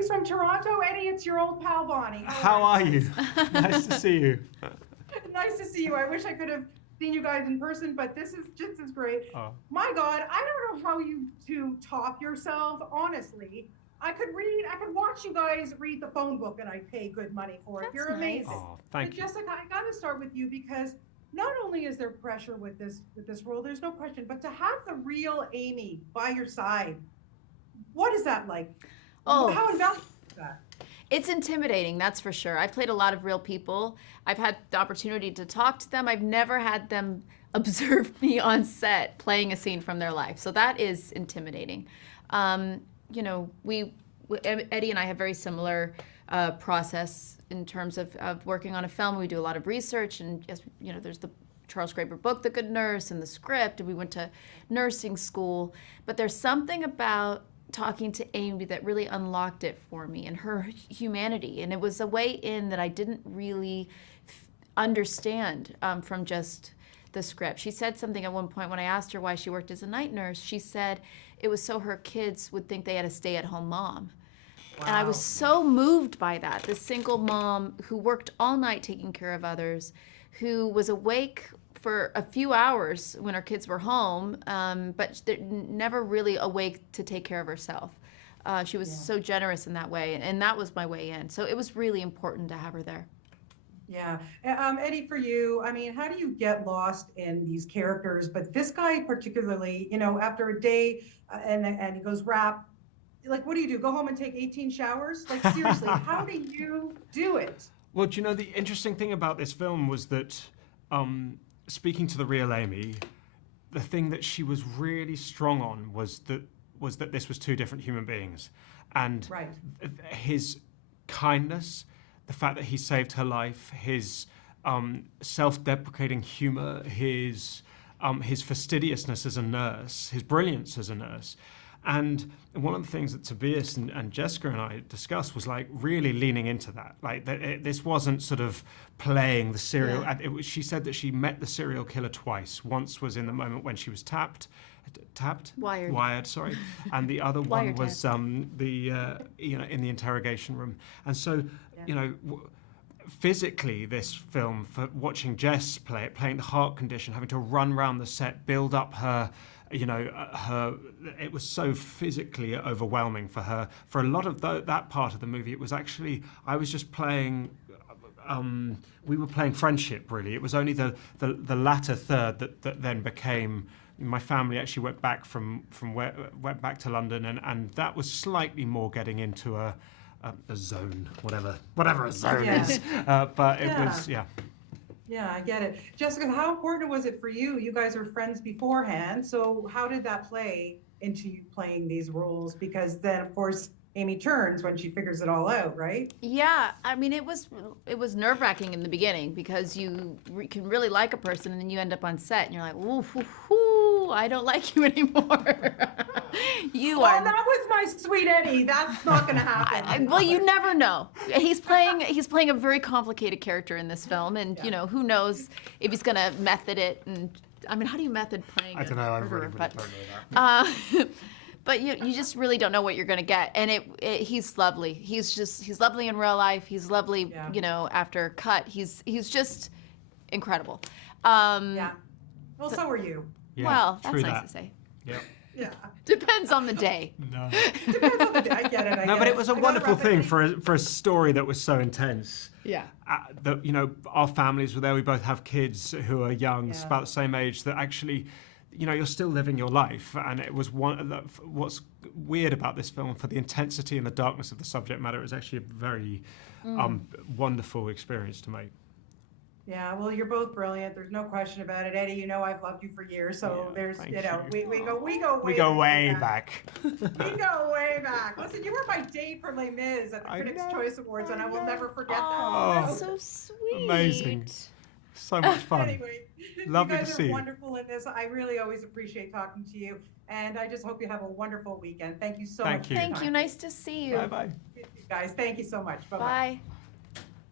Greetings from Toronto, Eddie. It's your old pal Bonnie. How are you? Nice to see you. Nice to see you. I wish I could have seen you guys in person, but this is just as great. Oh. My God, I don't know how you two top yourself. Honestly, I could watch you guys read the phone book, and I'd pay good money for it. That's You're amazing. nice. Oh, thank you. Jessica, I got to start with you because not only is there pressure with this role, there's no question, but to have the real Amy by your side, what is that like? Oh. How invaluable is that? It's intimidating, that's for sure. I've played a lot of real people. I've had the opportunity to talk to them. I've never had them observe me on set playing a scene from their life. So that is intimidating. You know, Eddie and I have very similar process in terms of working on a film. We do a lot of research, and you know, there's the Charles Graeber book, The Good Nurse, and the script, and we went to nursing school. But there's something about talking to Amy that really unlocked it for me, and her humanity. And it was a way in that I didn't really understand from just the script. She said something at one point when I asked her why she worked as a night nurse. She said it was so her kids would think they had a stay-at-home mom. Wow. And I was so moved by that. This single mom who worked all night taking care of others, who was awake for a few hours when her kids were home, but never really awake to take care of herself. She was so generous in that way, and that was my way in. So it was really important to have her there. Yeah. Eddie, for you, I mean, how do you get lost in these characters? But this guy particularly, you know, after a day and he goes rap, like, what do? Go home and take 18 showers? Like, seriously, how do you do it? Well, do you know, the interesting thing about this film was that, speaking to the real Amy, the thing that she was really strong on was that this was two different human beings. And his kindness, the fact that he saved her life, his self-deprecating humor, his fastidiousness as a nurse, his brilliance as a nurse. And one of the things that Tobias and Jessica and I discussed was like really leaning into that. Like this wasn't sort of playing the serial. Yeah. She said that she met the serial killer twice. Once was in the moment when she was wired, sorry, and the other one was you know, in the interrogation room. And so, you know, physically, this film, for watching Jess play it, playing the heart condition, having to run around the set, build up her, you know, it was so physically overwhelming for her. For a lot of that part of the movie, it was actually, I was just playing, we were playing friendship, really. It was only the latter third that then became, my family actually went back went back to London, and that was slightly more getting into a zone, whatever a zone is. But it was, Yeah, I get it. Jessica, how important was it for you? You guys were friends beforehand, so how did that play into you playing these roles? Because then, of course, Amy turns when she figures it all out, right? Yeah, I mean, it was nerve-wracking in the beginning because you can really like a person and then you end up on set and you're like, ooh, I don't like you anymore. Well, that was my sweet Eddie. That's not going to happen. Well, you never know. He's playing a very complicated character in this film, and you know, who knows if he's going to method it. And I mean, how do you method playing? I don't know. I really don't know that. But you just really don't know what you're going to get. And he's lovely. He's lovely in real life. He's lovely, you know, after cut. He's just incredible. Yeah. Well, so are you. Yeah, well, that's nice to say. Yeah. Yeah. Depends on the day. No. Depends on the day. I get it. No, but it was a wonderful thing for a story that was so intense. Yeah. That, you know, our families were there. We both have kids who are young, about the same age. That actually, you know, you're still living your life. And it was what's weird about this film, for the intensity and the darkness of the subject matter, it was actually a very wonderful experience to make. Yeah, well, you're both brilliant. There's no question about it, Eddie. You know I've loved you for years, so there's, you know, we go way back. We go way back. Listen, you were my date for Les Mis at the Critics' Choice Awards, and I will never forget that. Oh, so sweet. Amazing. So much fun. Anyway, lovely to see you. You guys are wonderful in this. I really always appreciate talking to you, and I just hope you have a wonderful weekend. Thank you so much. Thank you. Nice to see you. Bye-bye. You guys, thank you so much. Bye-bye. Bye.